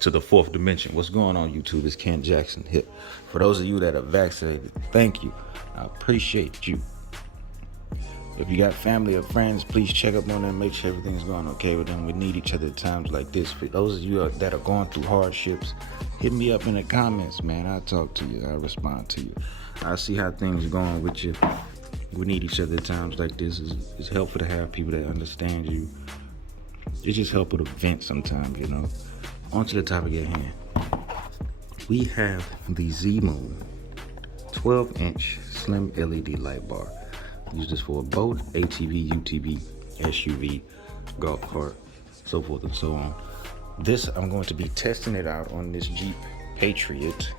to the fourth dimension. What's going on, YouTube? It's Ken Jackson here. For those of you that are vaccinated, thank you. I appreciate you. If you got family or friends, please check up on them, make sure everything's going okay with them. We need each other at times like this. For those of you that are going through hardships, hit me up in the comments, man. I'll talk to you. I'll respond to you. I'll see how things are going with you. We need each other at times like this. It's helpful to have people that understand you. It's just helpful to vent sometimes, you know. On to the topic at hand. We have the Z-Moon 12-inch slim LED light bar. Use this for a boat, ATV, UTV, SUV, golf cart, so forth and so on. This, I'm going to be testing it out on this Jeep Patriot.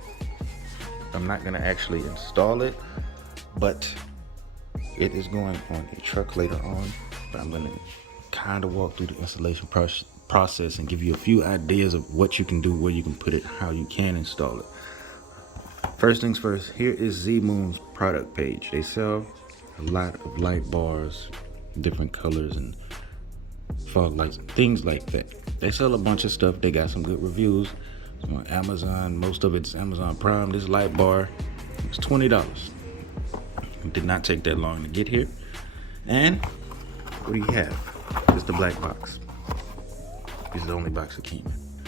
I'm not going to actually install it, but it is going on a truck later on. But I'm going to kind of walk through the installation process and give you a few ideas of what you can do, where you can put it, how you can install it. First things first, here is Z-Moon's product page. They sell a lot of light bars, different colors and fog lights, things like that. They sell a bunch of stuff. They got some good reviews. It's on Amazon. Most of it's Amazon Prime. This light bar is $20. It did not take that long to get here. And what do you have? It's the black box. This is the only box that came in.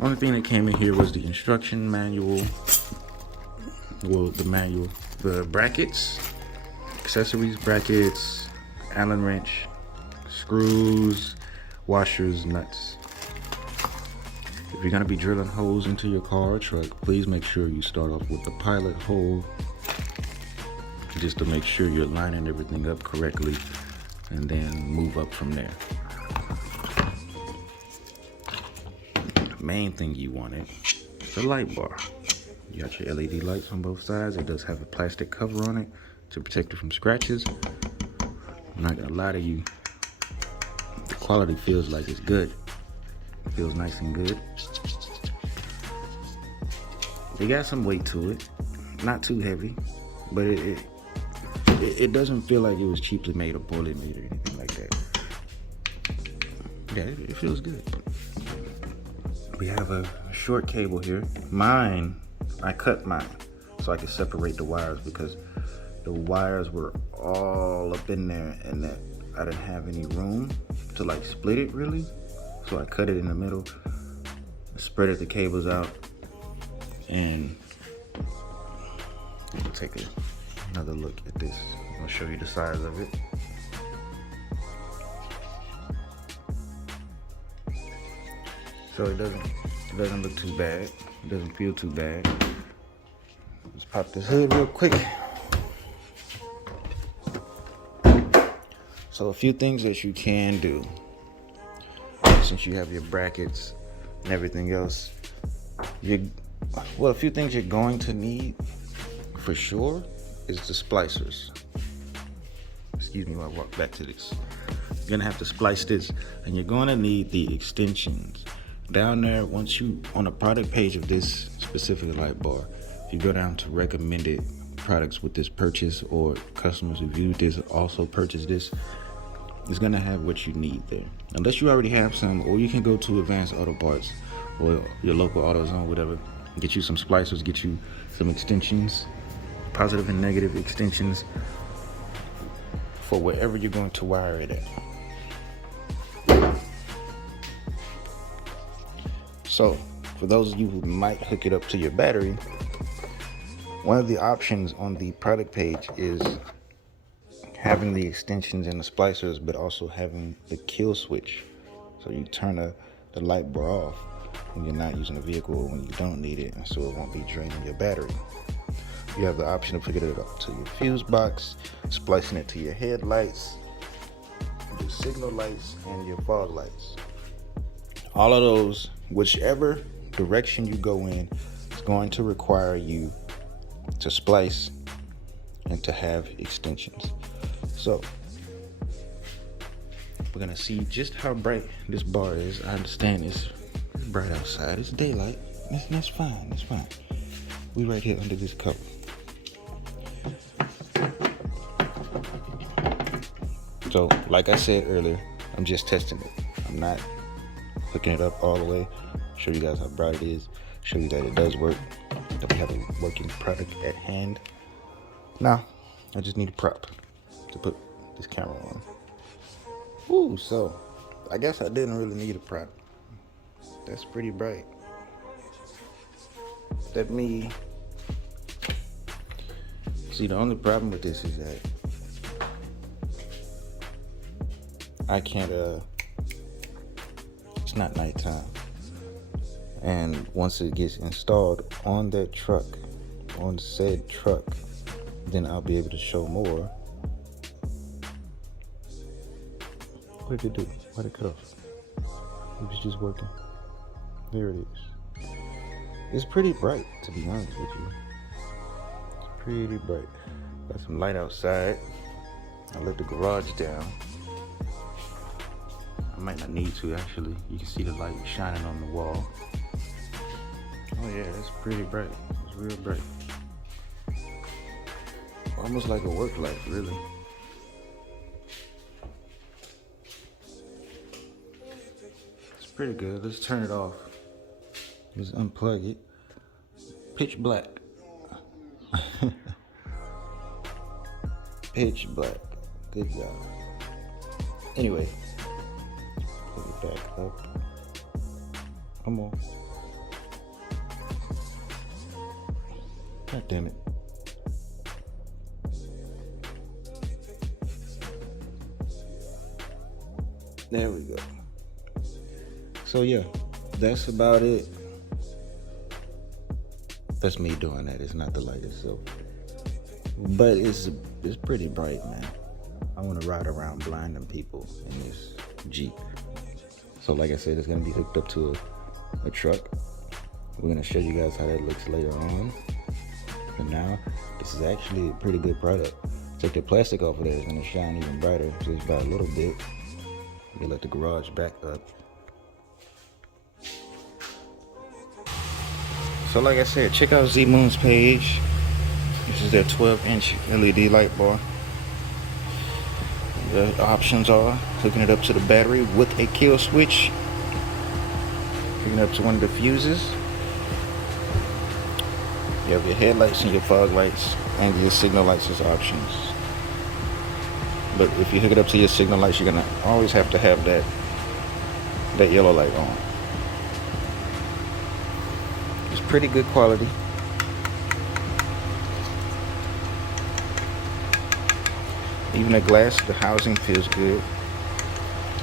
Only thing that came in here was the instruction manual. Well, the manual, the brackets, accessories, brackets, Allen wrench, screws, washers, nuts. If you're gonna be drilling holes into your car or truck, please make sure you start off with the pilot hole, just to make sure you're lining everything up correctly, and then move up from there. The main thing you want is the light bar. You got your LED lights on both sides. It does have a plastic cover on it to protect it from scratches. I'm not gonna lie to you, the quality feels like it's good. It feels nice and good. It got some weight to it, not too heavy, but it doesn't feel like it was cheaply made or poorly made or anything like that. Yeah, it feels good. We have a short cable here. Mine, I cut mine so I could separate the wires because the wires were all up in there and that I didn't have any room to like split it really. So I cut it in the middle, spreaded the cables out, and we'll take another look at this. I'll show you the size of it. So it doesn't look too bad. It doesn't feel too bad. Let's pop this hood real quick. So a few things that you can do, since you have your brackets and everything else. A few things you're going to need for sure is the splicers. Excuse me while I walk back to this. You're gonna have to splice this, and you're gonna need the extensions. Down there, once you, on the product page of this specific light bar, if you go down to recommended products with this purchase, or customers who viewed this also purchased this, it's gonna have what you need there. Unless you already have some, or you can go to Advanced Auto Parts or your local AutoZone, whatever, get you some splicers, get you some extensions, positive and negative extensions for wherever you're going to wire it at. So, for those of you who might hook it up to your battery, one of the options on the product page is having the extensions and the splicers, but also having the kill switch. So you turn the light bar off when you're not using the vehicle, or when you don't need it, and so it won't be draining your battery. You have the option of hooking it up to your fuse box, splicing it to your headlights, your signal lights, and your fog lights. All of those, whichever direction you go in, is going to require you to splice and to have extensions. So we're gonna see just how bright this bar is. I understand it's bright outside. It's daylight. That's fine. That's fine. We right here under this cover. So, like I said earlier, I'm just testing it. I'm not hooking it up all the way, show you guys how bright it is, show you that it does work, that we have a working product at hand. Now, I just need a prop to put this camera on. Ooh, so I guess I didn't really need a prop. That's pretty bright. Let me see. The only problem with this is that I can't, it's not nighttime. And once it gets installed on that truck, on said truck, then I'll be able to show more. What did it do? Why did it cut off? It was just working. There it is. It's pretty bright, to be honest with you. It's pretty bright. Got some light outside. I let the garage down. I might not need to, actually. You can see the light shining on the wall. Oh yeah, it's pretty bright. It's real bright. Almost like a work light, really. It's pretty good. Let's turn it off. Just unplug it. Pitch black. Pitch black. Good job. Anyway, put it back up. Come on. God damn it. There we go. So yeah, that's about it. That's me doing that. It's not the light itself, but it's pretty bright, man. I want to ride around blinding people in this Jeep. So like I said, it's gonna be hooked up to a truck. We're gonna show you guys how that looks later on. For now, this is actually a pretty good product. Take the plastic off of there, it's gonna shine even brighter just by a little bit. We let the garage back up. So like I said, check out Z-Moon's page. This is their 12-inch LED light bar. The options are hooking it up to the battery with a kill switch, hooking it up to one of the fuses. You have your headlights and your fog lights and your signal lights as options. But if you hook it up to your signal lights, you're gonna always have to have that yellow light on. It's pretty good quality. Even the glass, the housing feels good.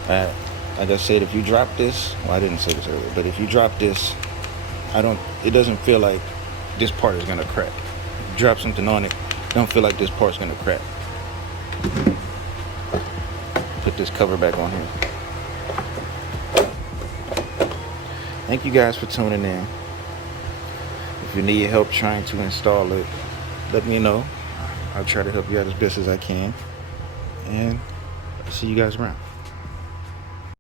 Like I said, if you drop this, well, I didn't say this earlier, but if you drop this, it doesn't feel like this part is gonna crack. If you drop something on it, don't feel like this part's gonna crack. Put this cover back on here. Thank you guys for tuning in. If you need help trying to install it, let me know. I'll try to help you out as best as I can. And I'll see you guys around.